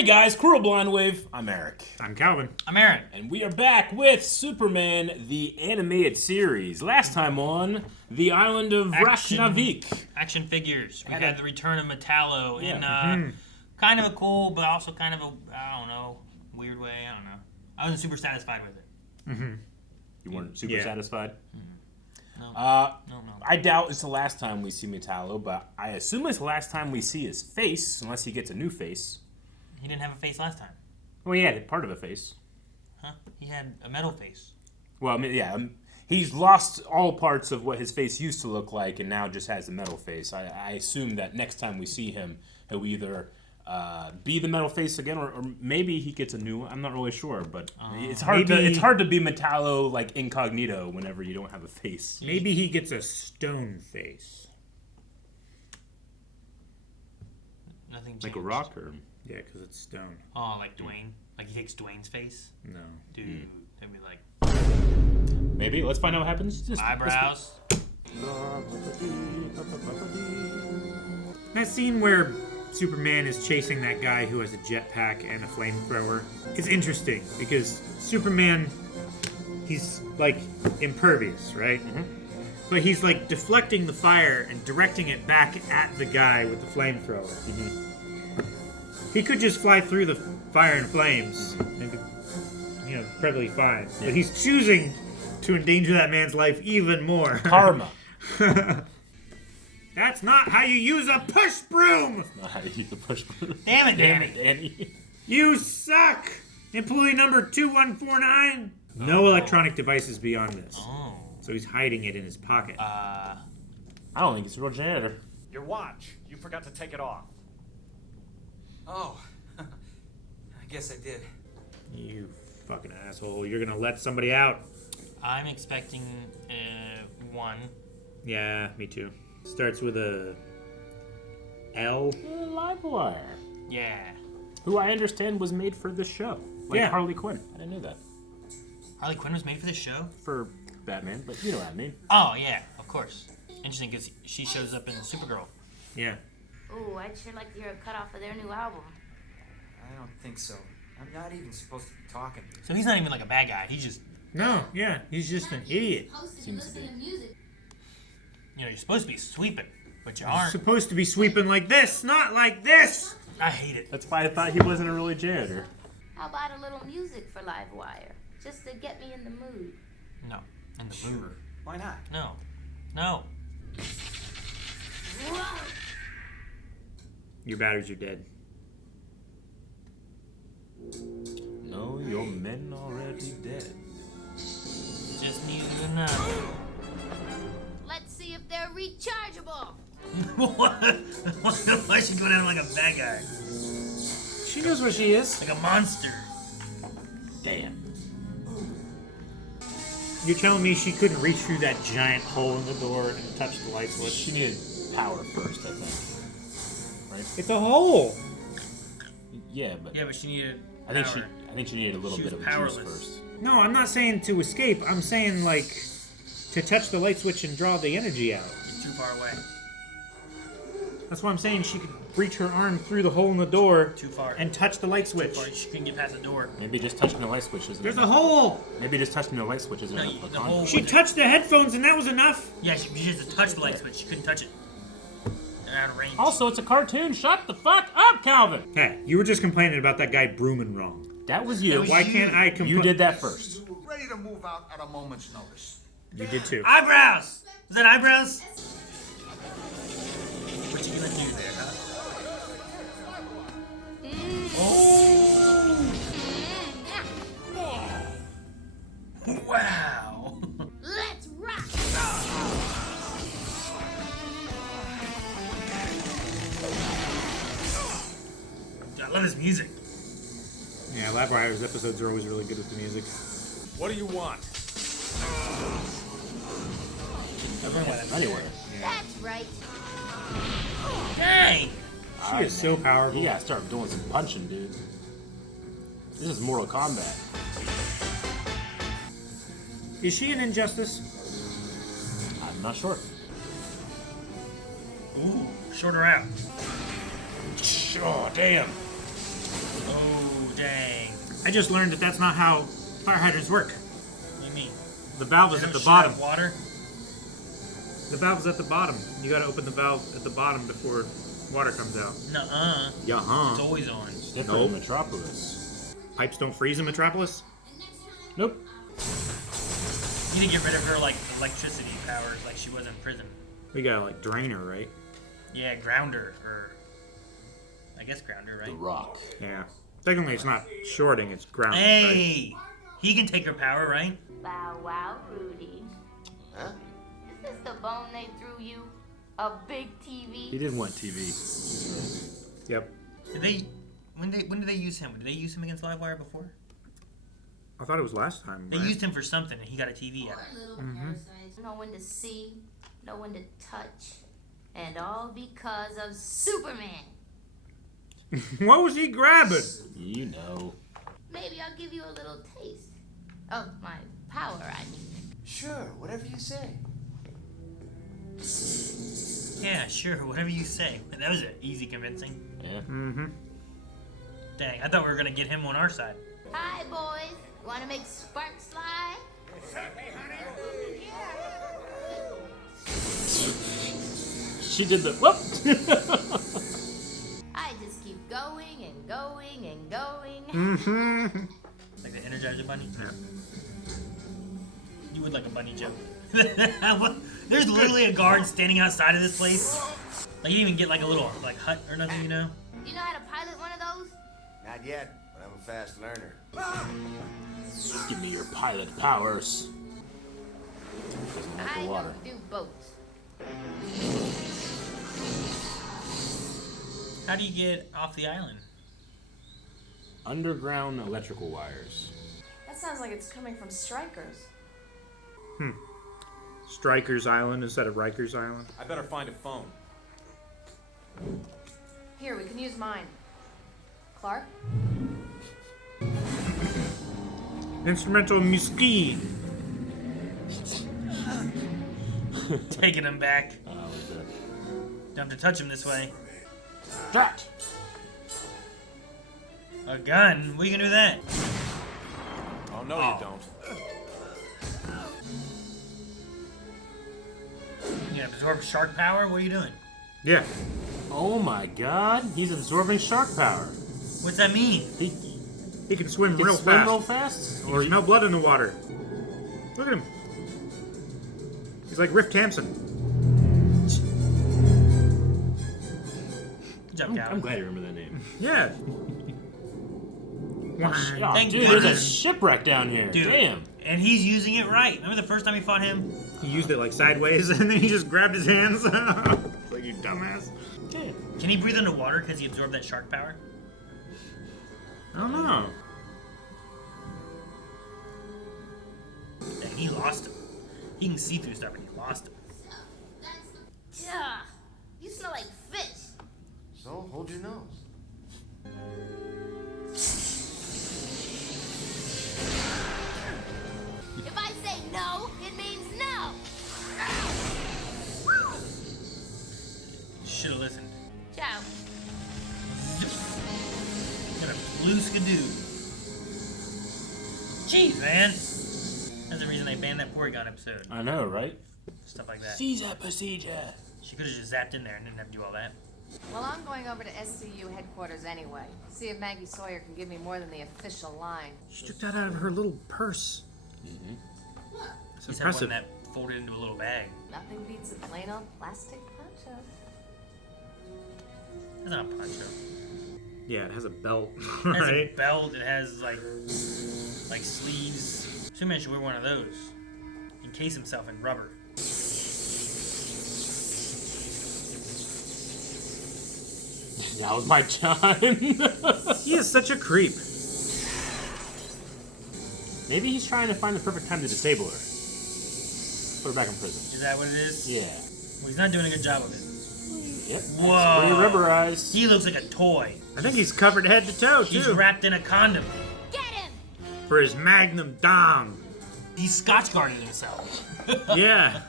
Hey guys, Cruel Blind Wave. I'm Eric. I'm Calvin. I'm Aaron. And we are back with Superman, the animated series. Last time on the island of Rashnavik. Action figures. We had the return of Metallo in Yeah. kind of a cool, but also kind of a, I don't know, weird way. I don't know. I wasn't super satisfied with it. You weren't super satisfied? No. No. I doubt it's the last time we see Metallo, but I assume it's the last time we see his face, unless he gets a new face. He didn't have a face last time. Well, he had part of a face. Huh? He had a metal face. Well, I mean, yeah, he's lost all parts of what his face used to look like and now just has a metal face. I assume that next time we see him, he'll either be the metal face again, or maybe he gets a new one. I'm not really sure, but it's hard to be Metallo like incognito whenever you don't have a face. Maybe he gets a stone face. Nothing changed. Like a rock, or... Yeah, because it's stone. Oh, like Dwayne? Like he takes Dwayne's face? No. Dude, that'd be like... Maybe. Let's find out what happens. Eyebrows. That scene where Superman is chasing that guy who has a jetpack and a flamethrower is interesting because Superman, he's like impervious, right? But he's like deflecting the fire and directing it back at the guy with the flamethrower. He could just fly through the fire and flames and be, perfectly fine. Yeah. But he's choosing to endanger that man's life even more. Karma. That's not how you use a push broom! That's not how you use a push broom. Damn it, Danny. Danny. You suck! Employee number 2149? No electronic devices beyond this. Oh. So he's hiding it in his pocket. I don't think it's a real janitor. Your watch. You forgot to take it off. Oh, I guess I did. You fucking asshole. You're gonna let somebody out. I'm expecting one. Yeah, me too. Starts with a L. Livewire. Yeah. Who I understand was made for this show. Like Harley Quinn. I didn't know that. Harley Quinn was made for this show? For Batman, but you know what I mean. Oh, yeah, of course. Interesting, because she shows up in Supergirl. Yeah. Ooh, I'd sure like to hear a cut off of their new album. I don't think so. I'm not even supposed to be talking. So he's not even like a bad guy. He's just... No, yeah, he's just an idiot. Seems to be. You're supposed to be sweeping, but you You're aren't. supposed to be sweeping like this, not like this! I hate it. That's why I thought he wasn't a really janitor. How about a little music for Livewire? Just to get me in the mood. No. In the mood. Why not? No. No. Whoa! Your batteries are dead. No, your men already dead. Just need enough. Let's see if they're rechargeable. What? Why is she going out like a bad guy? She knows where she is. Like a monster. Damn. You're telling me she couldn't reach through that giant hole in the door and touch the light switch? She needed power first, I think. Right? It's a hole! Yeah, but Yeah, but she needed I think she needed a little She bit was of powerless. juice first. No, I'm not saying to escape. I'm saying, like, to touch the light switch and draw the energy out. She's too far away. That's why I'm saying she could reach her arm through the hole in the door Too far. and touch the light switch. Or she couldn't get past the door. Maybe just touching the light switch isn't There's a enough. hole! Maybe just touching the light switch isn't No, enough for the contact. hole- She touched the headphones and that was enough. Yeah, she just had to touch the light switch. She couldn't touch it. They're out of range. Also, it's a cartoon. Shut the fuck up, Calvin! Hey, you were just complaining about that guy brooming wrong. That was you. Why can't I complain? You did that first. We were ready to move out at a moment's notice. You did too. Eyebrows! Was that eyebrows? What you gonna do there, huh? Oh! Wow! Let's rock! I love his music. Yeah, Livewire's episodes are always really good with the music. What do you want? Anywhere. That's right. Dang! She is so powerful. You gotta start doing some punching, dude. This is Mortal Kombat. Is she an Injustice? I'm not sure. Ooh, shorter out. Oh, damn. Oh, dang. I just learned that that's not how fire hydrants work. What do you mean? The valve is They at don't the shoot out bottom. Water? The valve's at the bottom. You gotta open the valve at the bottom before water comes out. Nuh-uh. Yeah, It's always on. It's different Nope. in Metropolis. Pipes don't freeze in Metropolis? Nope. You need to get rid of her, like, electricity powers like she was in prison. We gotta, like, drain her, right? Yeah, ground her, or... I guess ground her, The right? Rock. Yeah. Technically, it's not shorting, it's grounding, right? Hey! He can take her power, right? Bow wow, Rudy. Huh? Is this the bone they threw you? A big TV? He did want TV. Yep. Did they... When did they use him? Did they use him against Livewire before? I thought it was last time, They right? used him for something, and he got a TV out of it. No one to see, no one to touch, and all because of Superman. What was he grabbing? You know. Maybe I'll give you a little taste of my power, I mean. Sure, whatever you say. Yeah, sure, whatever you say. That was easy convincing. Yeah. Mm-hmm. Dang, I thought we were gonna get him on our side. Hi, boys. Want to make sparks fly? She did the whoop. I just keep going and going and going. Mm-hmm. Like the Energizer Bunny. Yeah. You would like a bunny joke. There's literally a guard standing outside of this place. Like you didn't even get like a little like hut or nothing, you know? You know how to pilot one of those? Not yet, but I'm a fast learner. Give me your pilot powers. Doesn't like I the water. don't do boats. How do you get off the island? Underground electrical wires. That sounds like it's coming from strikers. Strikers Island instead of Rikers Island. I better find a phone. Here, we can use mine. Clark? Instrumental musique. Taking him back. Oh, good. Don't have to touch him this way. Drat! A gun? What are you gonna do with that? Oh, no, Oh. you don't. You gonna absorb shark power? What are you doing? Yeah. Oh my god, he's absorbing shark power. What's that mean? He can swim Can real swim fast. real fast? Or smell blood in the water. Look at him. He's like Riff Tamson. Good job, I'm Calvin. glad you remember that name. Yeah. Oh, Thank dude, there's a goodness. shipwreck down here. Dude. Damn. And he's using it right. Remember the first time he fought him? He used it like sideways and then he just grabbed his hands. It's like, you dumbass. Okay. Can he breathe underwater because he absorbed that shark power? I don't know. Dang, he lost him. He can see through stuff and he lost him. Yeah, you smell like fish. So, hold your nose. If I say no, it means no. Should have listened. Ciao. Got a blue skidoo. Jeez, man. That's the reason they banned that Porygon episode. I know, right? Stuff like that. Caesar procedure. She could have just zapped in there and didn't have to do all that. Well, I'm going over to SCU headquarters anyway. See if Maggie Sawyer can give me more than the official line. She took that out of her little purse. It's He's had one impressive. that folded into a little bag. Nothing beats a plain old plastic poncho. That's not a poncho. Yeah, it has a belt, It has a right? belt. It has like sleeves. Superman should wear one of those. Encase himself in rubber. That was my time. He is such a creep. Maybe he's trying to find the perfect time to disable her. Put her back in prison. Is that what it is? Yeah. Well, he's not doing a good job of it. Yep. Whoa. Pretty rubberized. He looks like a toy. I think he's covered head to toe, He's too. wrapped in a condom. Get him. For his magnum dong. He's scotch guarded himself. Yeah.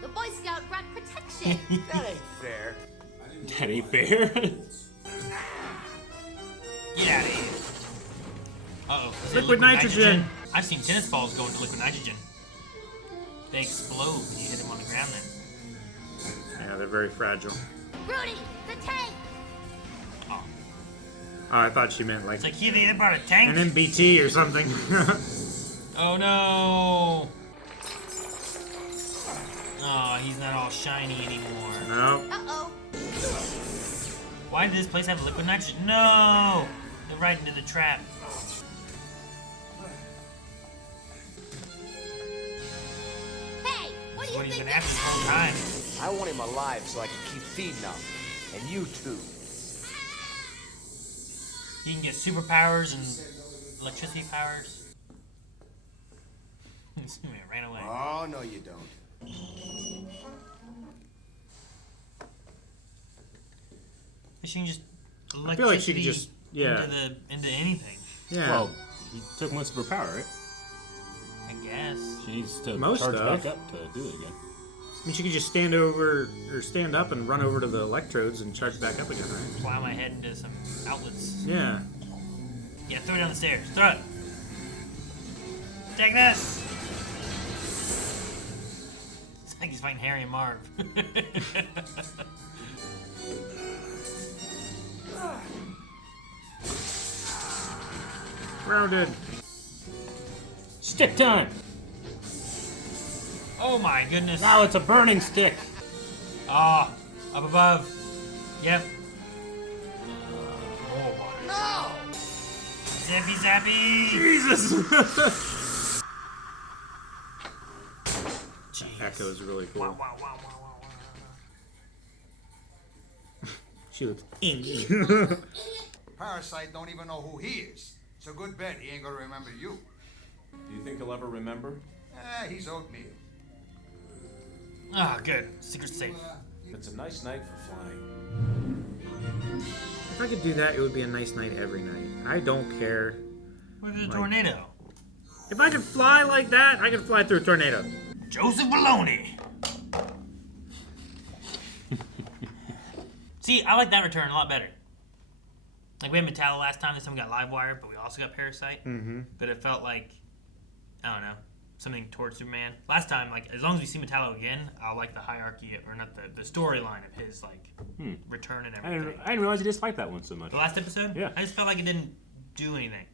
The Boy Scout brought protection. That ain't fair. That ain't fair. Get out of here. Uh-oh. Is it Liquid nitrogen. I've seen tennis balls go into liquid nitrogen. They explode when you hit them on the ground then. Yeah, they're very fragile. Rudy, the tank! Oh. Oh, I thought she meant like It's like, here they brought a tank. an MBT or something. Oh no! Oh, he's not all shiny anymore. No. Uh-oh. Why did this place have liquid nitrogen? No! They're right into the trap. Hey, what do you What he's think been after this whole time. I want him alive so I can keep feeding him. And you too. You can get superpowers and electricity powers. It ran away. Oh, no you don't. She can just I feel like she could electricity just into anything. yeah. Well, he took most of her power, right? I guess. She needs to Most charge of. back up to do it again. I mean, she could just stand up and run over to the electrodes and charge back up again, right? Plow my head into some outlets. Yeah. Yeah, throw it down the stairs. Throw it. Take this. It's like he's fighting Harry and Marv. Grounded. Stick time! Oh my goodness. Now it's a burning stick! Ah, up above. Yep. Oh, No! zippy zappy. Jesus. Jeez. Echo's really cool. Wow, wow, wow, wow, wow, wow. She looks inky. Parasite don't even know who he is. It's a good bet he ain't gonna remember you. Do you think he'll ever remember? He's oatmeal. Ah, good. Secret's safe. It's a nice night for flying. If I could do that, it would be a nice night every night. I don't care. Look at the Like- tornado. If I could fly like that, I could fly through a tornado. Joseph Maloney. See, I like that return a lot better. Like, we had Metallo last time. This time we got Livewire, but we also got Parasite. Mm-hmm. But it felt like, I don't know, something towards Superman. Last time, like, as long as we see Metallo again, I like the hierarchy, or not the storyline of his, like, return and I everything. didn't realize you disliked that one so much. The last episode? Yeah. I just felt like it didn't do anything.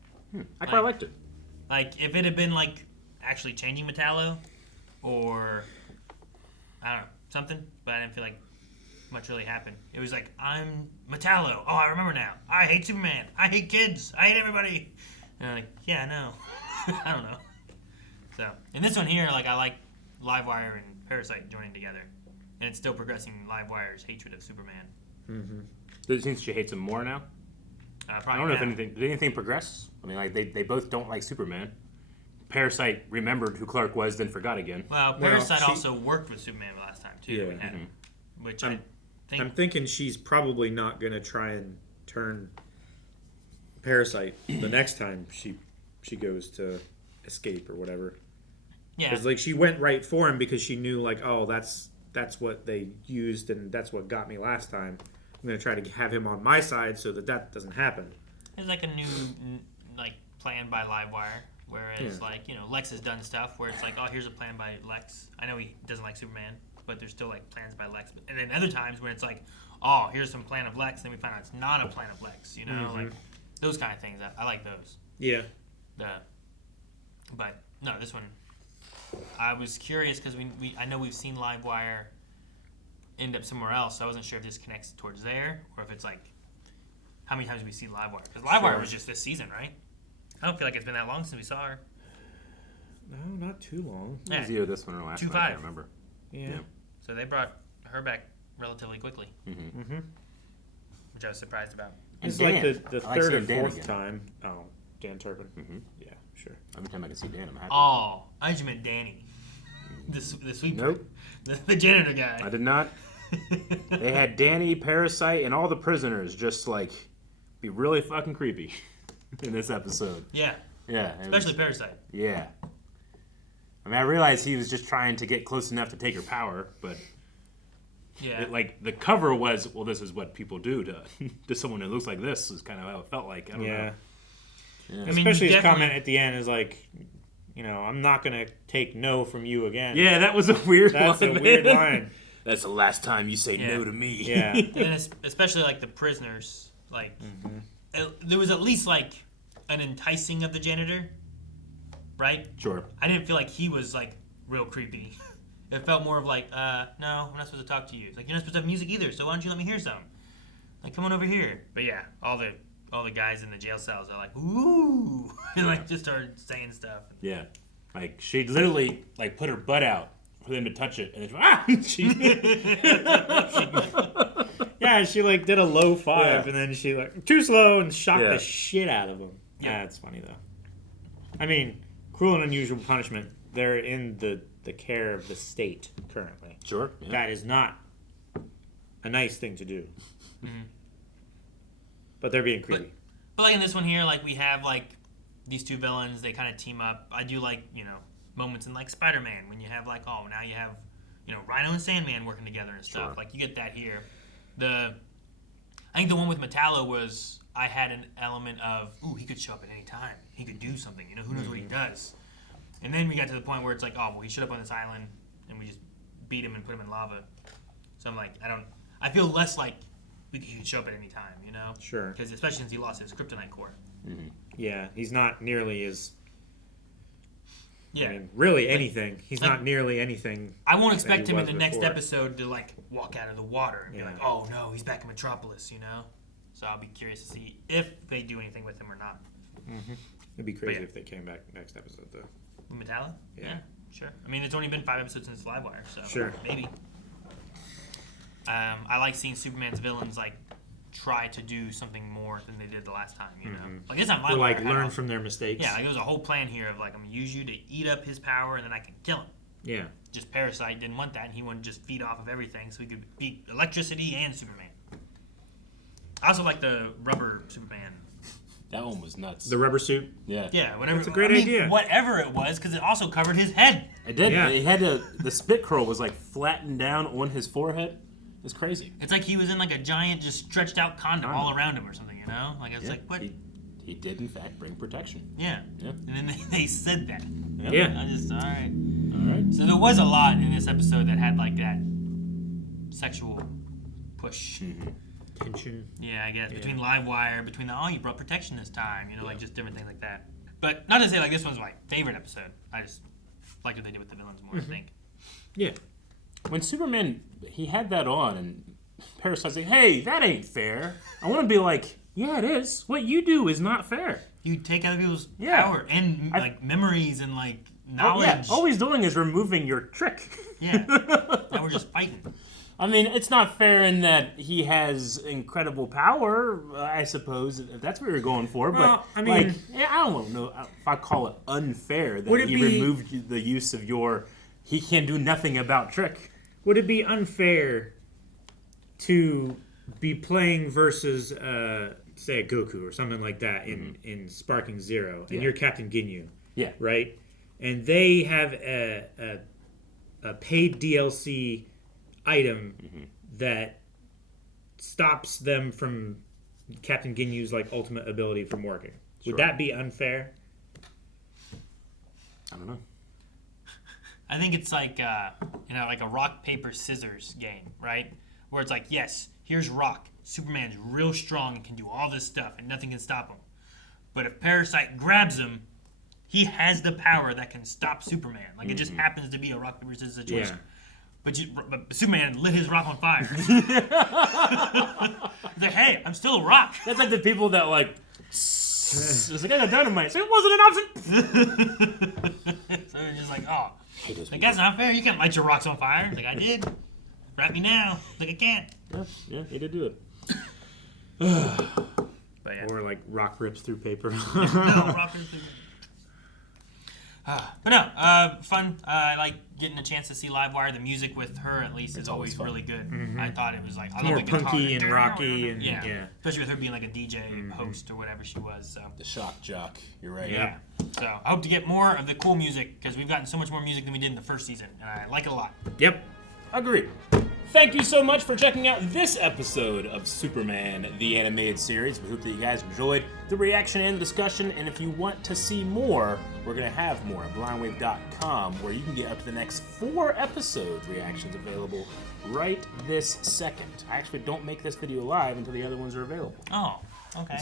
I quite liked it. Like, if it had been, like, actually changing Metallo, or, I don't know, something, but I didn't feel like much really happened. It was like, I'm Metallo. Oh, I remember now. I hate Superman. I hate kids. I hate everybody. And I'm like, yeah, I know. I don't know. So, in this one here, like, I like Livewire and Parasite joining together. And it's still progressing Livewire's hatred of Superman. Mm-hmm. Does it seem she hates him more now? Probably I don't know if now. anything. Did anything progress? I mean, like they both don't like Superman. Parasite remembered who Clark was, then forgot again. Well, Well, Parasite she- also worked with Superman last time, too. Yeah. We had, which I'm- I think... I'm thinking she's probably not gonna try and turn Parasite the next time she goes to escape or whatever. yeah. Because like she went right for him because she knew like, oh, that's what they used and that's what got me last time. I'm gonna try to have him on my side so that doesn't happen. There's like a new like plan by Livewire, whereas Yeah. like, you know, Lex has done stuff where it's like, oh, here's a plan by Lex. I know he doesn't like Superman, but there's still like plans by Lex. And then other times when it's like, oh, here's some plan of Lex, then we find out it's not a plan of Lex. You know, like those kind of things. I like those. Yeah. But no, this one, I was curious because I know we've seen Livewire end up somewhere else. So I wasn't sure if this connects towards there or if it's like how many times we see Livewire, because Livewire Sure. was just this season, right? I don't feel like it's been that long since we saw her. No, not too long. It was either this one or last one. I 2-5. can't remember. Yeah. So they brought her back relatively quickly, Mm-hmm. which I was surprised about. It's Dan. like the I like third or seeing Dan fourth again. time. Oh, Dan Turpin. Mhm. Yeah, sure. Every time I can see Dan, I'm happy. Oh, I just meant Danny, the sweeper, Nope. the janitor guy. I did not. They had Danny, Parasite, and all the prisoners just like be really fucking creepy in this episode. Yeah, Yeah. it especially was- Parasite. Yeah. I mean, I realized he was just trying to get close enough to take her power, but Yeah. Like the cover was, well, this is what people do to to someone who looks like this. Is kind of how it felt like. I don't know. Yeah. I mean, Especially his definitely- comment at the end is like, I'm not gonna take no from you again. Yeah, that was a weird That's line. a weird man. line. That's the last time you say Yeah. no to me. Yeah. And especially like the prisoners, like there was at least like an enticing of the janitor, right? Sure. I didn't feel like he was like real creepy. It felt more of like, no, we're not supposed to talk to you. It's like, you're not supposed to have music either, so why don't you let me hear some? Like, come on over here. But yeah, all the guys in the jail cells are like, ooh, and like just started saying stuff. Yeah. Like she literally like put her butt out for them to touch it, and Yeah, she like did a low 5, Yeah. and then she like too slow and shocked Yeah. the shit out of him. Yeah. That's funny though. I mean, cruel and unusual punishment. They're in the care of the state currently. Sure. Yeah. That is not a nice thing to do. But they're being creepy. But like in this one here, like we have like these two villains, they kind of team up. I do like, moments in like Spider-Man when you have like, oh, now you have, Rhino and Sandman working together and stuff. Sure. Like you get that here. I think the one with Metallo was, I had an element of, ooh, he could show up at any time. He could do something, who knows what he does. And then we got to the point where it's like, oh, well, he showed up on this island and we just beat him and put him in lava. So I'm like, I feel less like he could show up at any time, Sure. Because especially since he lost his kryptonite core. Yeah, he's not nearly as. Yeah. I mean, really anything. He's not nearly anything. I won't expect he him in was the next before. episode to like walk out of the water and be like, oh no, he's back in Metropolis, So I'll be curious to see if they do anything with him or not. It'd be crazy yeah. if they came back next episode though. With Metallo? Yeah. Sure. I mean, it's only been 5 episodes since Livewire, so Sure. maybe. I like seeing Superman's villains like try to do something more than they did the last time. Like this time, Or Livewire like had learn all- from their mistakes. Yeah, like there was a whole plan here of like I'm gonna use you to eat up his power and then I can kill him. Yeah. Just Parasite didn't want that, and he wanted to just feed off of everything, so he could beat electricity and Superman. I also like the rubber Superman. That one was nuts. The rubber suit. Yeah. Yeah, whatever. That's a great I mean, idea. Whatever it was, because it also covered his head. It did. Yeah. It had the spit curl was like flattened down on his forehead. It's crazy. It's like he was in like a giant, just stretched out condom all around him or something, Like it's Yeah. like what? He did in fact bring protection. Yeah. Yeah. And then they said that. Yeah. I just all right. All right. So there was a lot in this episode that had like that sexual push. Tension. Yeah, I guess between Livewire, between you brought protection this time, like just different things like that. But not to say like this one's my favorite episode. I just like what they did with the villains more. I think. Yeah. When Superman, he had that on, and Parasite's like, hey, that ain't fair. I want to be like, yeah, it is. What you do is not fair. You take other people's Yeah. power and like memories and like knowledge. Yeah, all he's doing is removing your trick. Yeah. Now we're just fighting. I mean, it's not fair in that he has incredible power, I suppose, if that's what you're going for. But, Well, I mean- I don't know if I call it unfair Would that it he be- removed the use of he can do nothing about trick. Would it be unfair to be playing versus, say, a Goku or something like that in Sparking Zero, and Yeah. you're Captain Ginyu, Yeah. right? And they have a paid DLC item that stops them from Captain Ginyu's like ultimate ability from working. Sure. Would that be unfair? I don't know. I think it's like like a rock paper scissors game, right? Where it's like, yes, here's rock. Superman's real strong and can do all this stuff, and nothing can stop him. But if Parasite grabs him, he has the power that can stop Superman. Like it just happens to be a rock paper scissors situation. Yeah. But Superman lit his rock on fire. He's like, hey, I'm still a rock. That's like the people that like, it's like, I got dynamite. So it wasn't an option. So you're just like, oh, Hate those like that's not fair. You can't light your rocks on fire. Like I did. Wrap me now. Like I can't. Yeah, he did do it. But yeah. Or like rock rips through paper? No, rockers. But no, fun. I like getting a chance to see Livewire. The music with her, at least, is always fun. really good. I thought it was like I More love the guitar. punky and rocky and Yeah. yeah. Especially with her being like a DJ host or whatever she was. So The shock jock. You're right. yeah. So I hope to get more of the cool music because we've gotten so much more music than we did in the first season, and I like it a lot. Yep. Agreed. Thank you so much for checking out this episode of Superman, the animated series. We hope that you guys enjoyed the reaction and the discussion, and if you want to see more, we're going to have more at blindwave.com, where you can get up to the next 4 episode reactions available right this second. I actually don't make this video live until the other ones are available. Oh, okay.